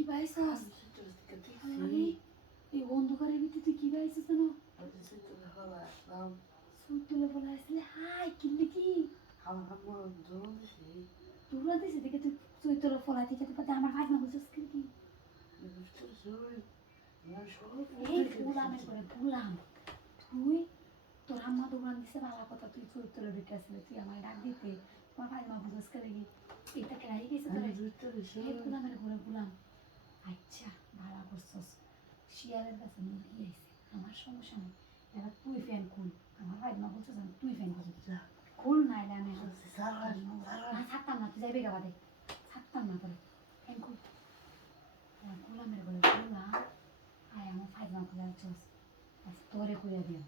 কি পাইছস আরে এই অন্ধকারের ভিতরে তুই কি পাইছস জানো সুতুলে বলা আসলে হাই কিনলি কি দৌড়া দিছে দেখে তুই চৈতর ফলা থেকে তো পাতে আমার ভাই না বুঝছিস কি এই গুলামের করে গুলাম তুই তোর আম্মা দোকান দিছে ভালো কথা তুই চৈতরে বেটে আসলে তুই আমার ডাক দিতে তোমার ভাই মা বুঝছিস কে দেখি এটা কেরাই গেছে তোর সেই গুলামের করে গুলাম আচ্ছা ভালো করছস শিয়ালের কাছে মুরগি আইছে আমার সমস্যা নেই এবার তুই ফ্যান খুল আমার ভাই মা বলছে জান তুই ফ্যান খুল নাইলে আমি ছাড়তাম না তুই যাইবে গাবাদে ছাড়তাম না করে ফ্যান খুল গুলামের বলে গুলাম আয় আমার ভাই মা খুলে চস তোরে কইয়া দিও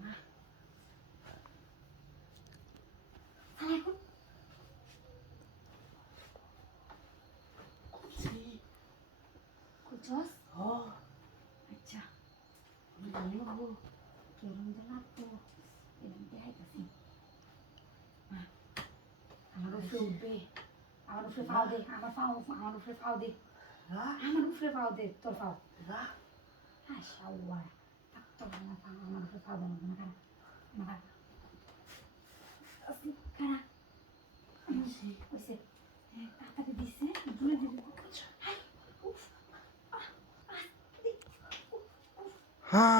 না সালাইকুম খুলছস আচ্ছা কেরম যে লাগতো এরম দেখাইতেছি আমার উপরে উঠবে আমার উপরে ফাও দে আমার উপরে ফাও দে তোর ফাও হ্যাঁ শাওয়া তোর আমার উপরে ফাও দেবো না খারা ওইসে তাড়াতাড়ি দিছে দূরে দিবি হ্যাঁ